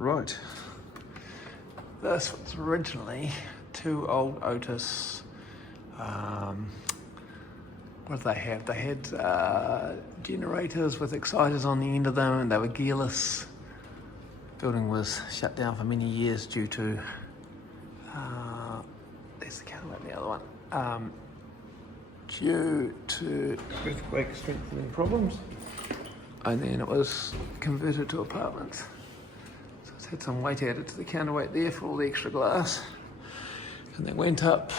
Right. This was originally two old Otis. What did they have? They had generators with exciters on the end of them, and they were gearless. Building was shut down for many years due to there's the counterweight, the other one. Due to earthquake strengthening problems, and then it was converted to apartments. So it's had some weight added to the counterweight there for all the extra glass, and then went up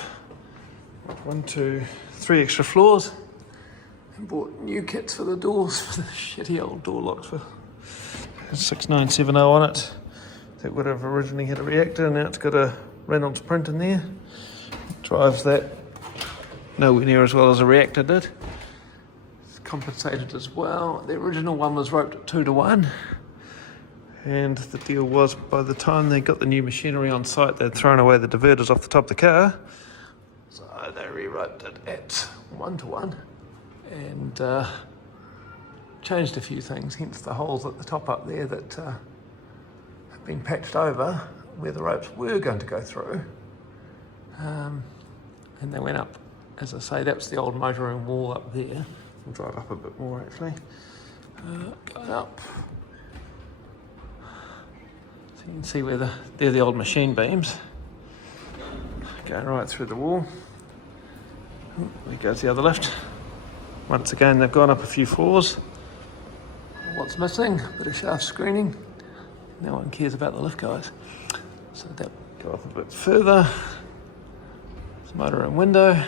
1, 2, 3 extra floors and bought new kits for the doors for the shitty old door locks for 6970 on it. That would have originally had a reactor, now it's got a Reynolds print in there. Drives that nowhere near as well as a reactor did. It's compensated as well. The original one was roped at 2 to 1, and the deal was by the time they got the new machinery on site, they'd thrown away the diverters off the top of the car, so they re-roped it at 1 to 1 and changed a few things, hence the holes at the top up there that have been patched over where the ropes were going to go through, and they went up. As I say, that's the old motorroom wall up there. We'll drive up a bit more actually. Going up. So you can see where they're the old machine beams. Going right through the wall. There goes the other lift. Once again, they've gone up a few floors. What's missing? A bit of shaft screening. No one cares about the lift guys. So that go up a bit further. There's a motorroom window.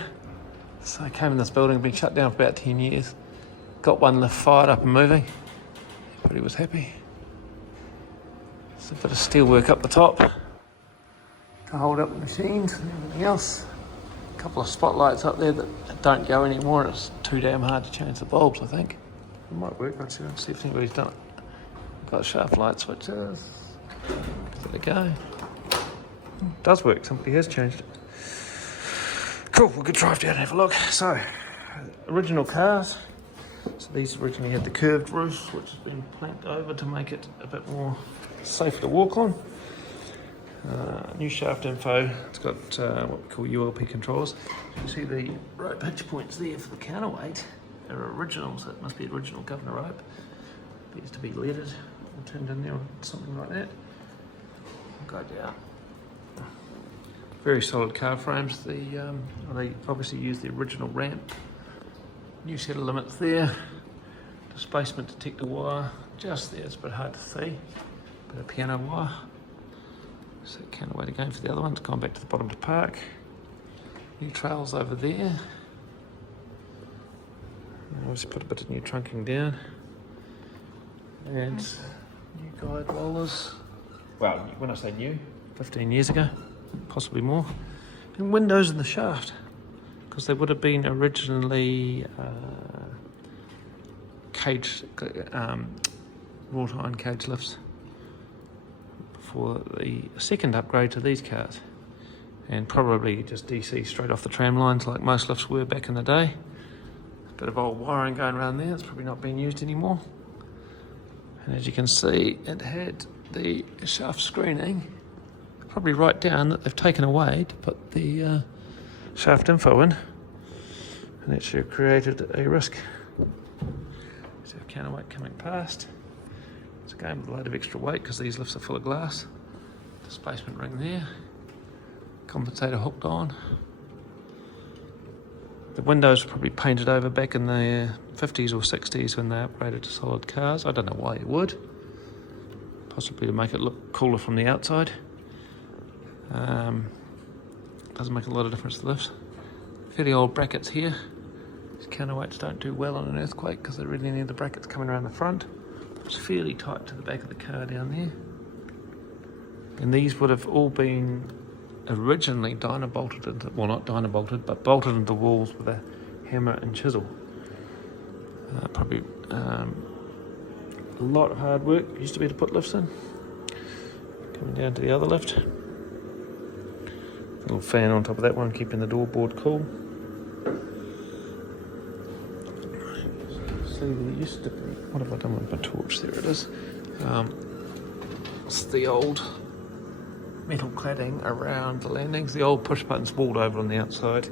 So I came in this building, been shut down for about 10 years. Got one lift fired up and moving. Everybody was happy. There's a bit of steel work up the top to hold up the machines and everything else. A couple of spotlights up there that don't go anymore, and it's too damn hard to change the bulbs, I think. It might work, let's see if anybody's done it. Got shaft light switches. There we go. It does work, somebody has changed it. Cool, we could drive down and have a look. So, original cars. So these originally had the curved roof, which has been planked over to make it a bit more safe to walk on. New shaft info. It's got what we call ULP controls. You see the rope hitch points there for the counterweight are original, so it must be original governor rope. It needs to be leaded or turned in there or something like that. We'll go down. Very solid car frames. They obviously use the original ramp. New set of limits there. Displacement detector wire just there. It's a bit hard to see. Bit of piano wire. So counterweight again for the other one. It's gone back to the bottom to park. New trails over there. Obviously put a bit of new trunking down. And new guide rollers. Well, when I say new, 15 years ago. Possibly more, and windows in the shaft, because they would have been originally wrought iron cage lifts before the second upgrade to these cars, and probably just DC straight off the tram lines like most lifts were back in the day. A bit of old wiring going around there, it's probably not being used anymore. And as you can see, it had the shaft screening probably right down that they've taken away to put the shaft info in, and actually created a risk. So counterweight coming past. It's again with a load of extra weight because these lifts are full of glass. Displacement ring there. Compensator hooked on. The windows were probably painted over back in the 50s or 60s when they upgraded to solid cars. I don't know why you would. Possibly to make it look cooler from the outside. Doesn't make a lot of difference to the lifts. Fairly old brackets here. These counterweights don't do well on an earthquake because they really need the brackets coming around the front. It's fairly tight to the back of the car down there. And these would have all been originally dynabolted into, well, not dynabolted, but bolted into the walls with a hammer and chisel. Probably a lot of hard work used to be to put lifts in. Coming down to the other lift. Little fan on top of that one, keeping the door board cool. See, there used to be, what have I done with my torch? There it is. It's the old metal cladding around the landings. The old push buttons walled over on the outside.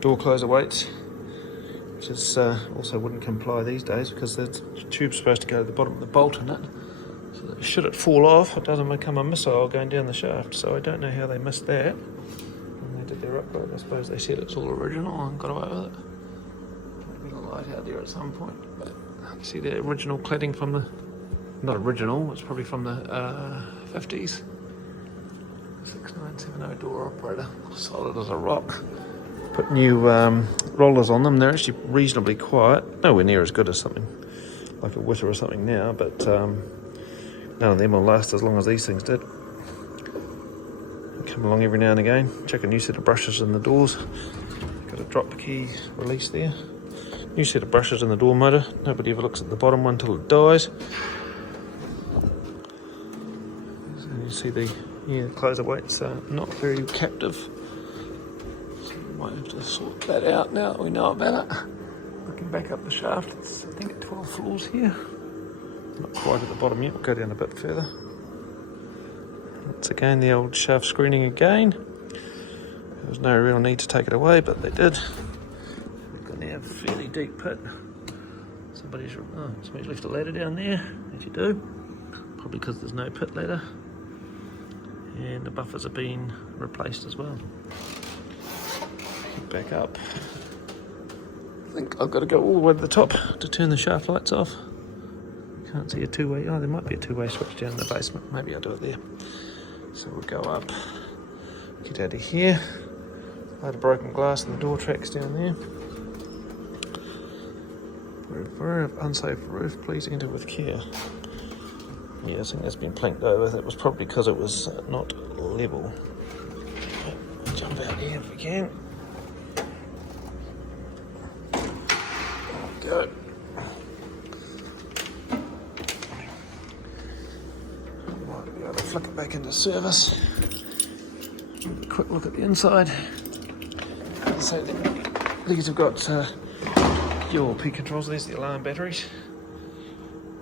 Door closer weights, which is also wouldn't comply these days because the tube's supposed to go to the bottom of the bolt in it. So should it fall off, it doesn't become a missile going down the shaft. So I don't know how they missed that. When they did their upgrade, I suppose they said it's all original and got away with it. Maybe the light out there at some point. But you see the original cladding from the, not original, it's probably from the 50s. 6970 door operator, solid as a rock. Put new rollers on them. They're actually reasonably quiet. Nowhere near as good as something like a Witter or something now, but none of them will last as long as these things did. Come along every now and again, check a new set of brushes in the doors. Got a drop key release there. New set of brushes in the door motor. Nobody ever looks at the bottom one until it dies. So you see the closer weights are not very captive. So we might have to sort that out now that we know about it. Looking back up the shaft, it's I think 12 floors here. Not quite at the bottom yet, we'll go down a bit further. Once again, the old shaft screening again. There was no real need to take it away, but they did. We've got now a fairly deep pit. Somebody's left a ladder down there, as you do. Probably because there's no pit ladder. And the buffers have been replaced as well. Back up. I think I've got to go all the way to the top to turn the shaft lights off. Can't see a two-way. Oh, there might be a two-way switch down in the basement. Maybe I'll do it there. So we'll go up, get out of here. Load of broken glass and the door tracks down there. Very unsafe roof. Please enter with care. Yeah, I think that's been planked over. That was probably because it was not level. Jump out here if we can. Go. Might be able to flick it back into service. Have a quick look at the inside. So these have got ULP controls. There's the alarm batteries.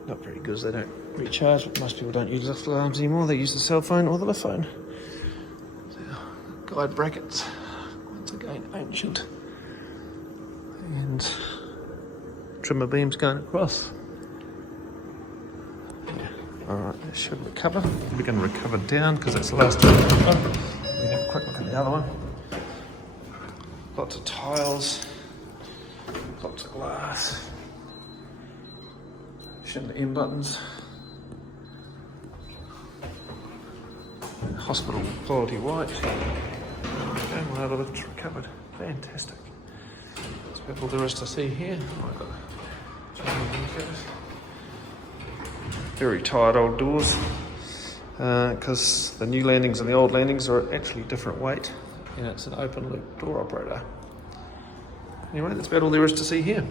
Not very good as they don't recharge, but most people don't use lift alarms anymore. They use the cell phone or the lift phone. So, guide brackets, once again ancient. And trimmer beams going across. Yeah. Alright, that should recover. We're going to recover down because that's the last one. We have a quick look at the other one. Lots of tiles, lots of glass. The M buttons. Hospital quality white. And one other lift's recovered. Fantastic. That's about all there is to see here. Oh, I've got very tired old doors because the new landings and the old landings are actually different weight, and it's an open loop door operator. Anyway, that's about all there is to see here.